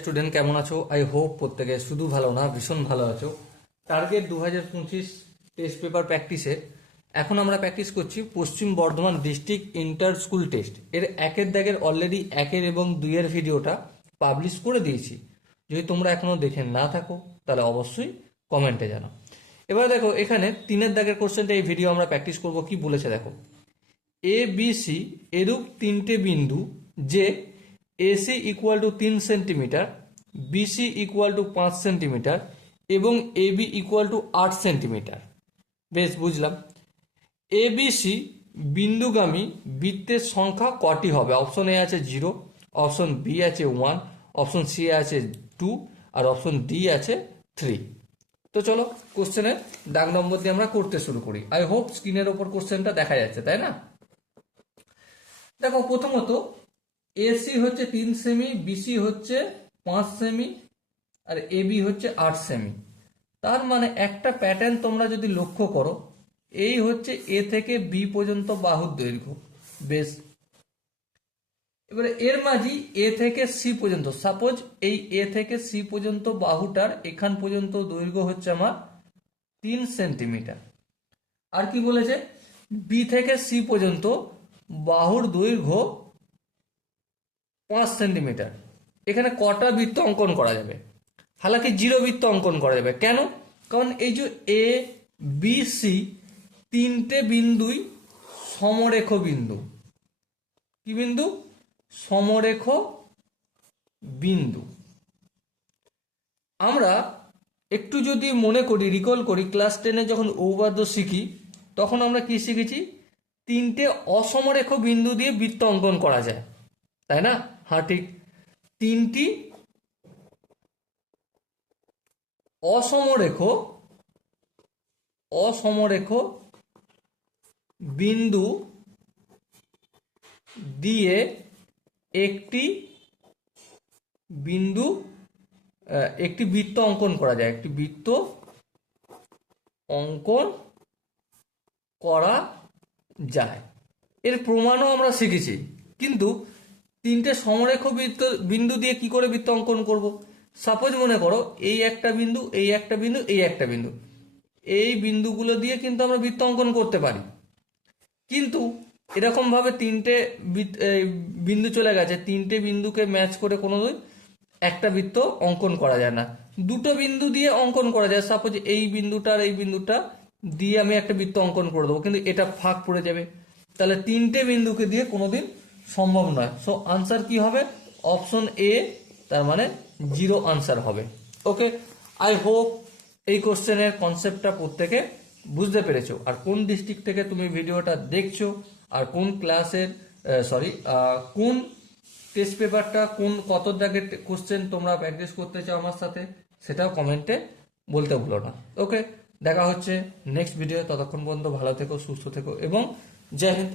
Student কেমন আছো? I hope প্রত্যেকে শুধু ভালো না, ভীষণ ভালো আছো। টার্গেট দু হাজার পঁচিশ টেস্ট পেপার প্র্যাকটিসে এখন আমরা প্র্যাকটিস করছি Paschim Bardhaman district inter school test এর একের দাগের অলরেডি একের এবং দুইয়ের ভিডিওটা পাবলিশ করে দিয়েছি। যদি তোমরা এখনও দেখে না থাকো, তাহলে অবশ্যই কমেন্টে জানাও। এবার দেখো, এখানে তিনের দাগের কোশ্চেনটা এই ভিডিও আমরা প্র্যাকটিস করব। কি বলেছে দেখো? এ বি সি এরূপ তিনটে বিন্দু যে এসি ইকুয়াল টু তিন সেন্টিমিটার বিসি ইকুয়াল টু পাঁচ সেন্টিমিটার এবং এবি ইকুয়াল টু আট সেন্টিমিটার বেশ, বুঝলাম। এবিসি বিন্দুগামী বৃত্তের সংখ্যা কটি হবে? অপশন এ আছে জিরো অপশন বি আছে ওয়ান অপশন সি আছে টু আর অপশন ডি আছে থ্রি তো চলো কোশ্চেনের দাগ নম্বর দিয়ে আমরা করতে শুরু করি। আই হোপ স্ক্রিনের ওপর কোশ্চেনটা দেখা যাচ্ছে, তাই না? দেখো, প্রথমত এসি হচ্ছে তিন সেমি বিসি হচ্ছে পাঁচ সেমি আর এবি হচ্ছে আট সেমি তার মানে একটা প্যাটার্ন তোমরা যদি লক্ষ্য করো, এই হচ্ছে এ থেকে বি পর্যন্ত বাহুর দৈর্ঘ্য। বেশ। এবারে এর মাঝি এ থেকে সি পর্যন্ত। সাপোজ এই এ থেকে সি পর্যন্ত বাহুটার এখান পর্যন্ত দৈর্ঘ্য হচ্ছে আমার তিন সেন্টিমিটার আর কি বলেছে? বি থেকে সি পর্যন্ত বাহুর দৈর্ঘ্য পাঁচ সেন্টিমিটার। এখানে কটা বৃত্ত অঙ্কন করা যাবে? হালাকি জিরো বৃত্ত অঙ্কন করা যাবে। কেন? কারণ এই যে এ বি সি তিনটে বিন্দুই সমরেখ বিন্দু। কি বিন্দু? সমরেখ বিন্দু। আমরা একটু যদি মনে করি রিকল করি ক্লাস টেনে যখন ঔবাদ্য শিখি, তখন আমরা কি শিখেছি? তিনটে অসমরেখ বিন্দু দিয়ে বৃত্ত অঙ্কন করা যায়। তাই না? হ্যাঁ ঠিক তিনটি অসমরেখ অসমরেখ বিন্দু দিয়ে একটি বিন্দু একটি বৃত্ত অঙ্কন করা যায়। একটি বৃত্ত অঙ্কন করা যায়। এর প্রমাণও আমরা শিখেছি। কিন্তু তিনটে সমরেখ বৃত্ত, বিন্দু দিয়ে কি করে বৃত্ত অঙ্কন করব? সাপোজ মনে করো, এই একটা বিন্দু, এই একটা বিন্দু, এই একটা বিন্দু। এই বিন্দুগুলো দিয়ে কিন্তু আমরা বৃত্ত অঙ্কন করতে পারি। কিন্তু এরকম ভাবে তিনটে বিন্দু চলে গেছে, তিনটে বিন্দুকে ম্যাচ করে কোনো একটা বৃত্ত অঙ্কন করা যায় না। দুটো বিন্দু দিয়ে অঙ্কন করা যায়। সাপোজ এই বিন্দুটা আর এই বিন্দুটা দিয়ে আমি একটা বৃত্ত অঙ্কন করে দেবো, কিন্তু এটা ফাঁক পড়ে যাবে। তাহলে তিনটে বিন্দুকে দিয়ে কোনোদিন সম্ভব নয়। সো আনসার কি হবে? অপশন এ তার মানে জিরো আনসার হবে। ওকে আই হোপ এই কোশ্চেনের কনসেপ্টটা প্রত্যেকে বুঝতে পেরেছ। আর কোন ডিস্ট্রিক্ট থেকে তুমি ভিডিওটা দেখছ? আর কোন ক্লাসের সরি কোন টেস্ট পেপারটা কোন কত দাগের কোশ্চেন তোমরা প্র্যাকটিস করতে চাও আমার সাথে, সেটাও কমেন্টে বলতে ভুলো না। ওকে দেখা হচ্ছে নেক্সট ভিডিও ততক্ষণ পর্যন্ত ভালো থেকো, সুস্থ থেকো, এবং জয় হিন্দ।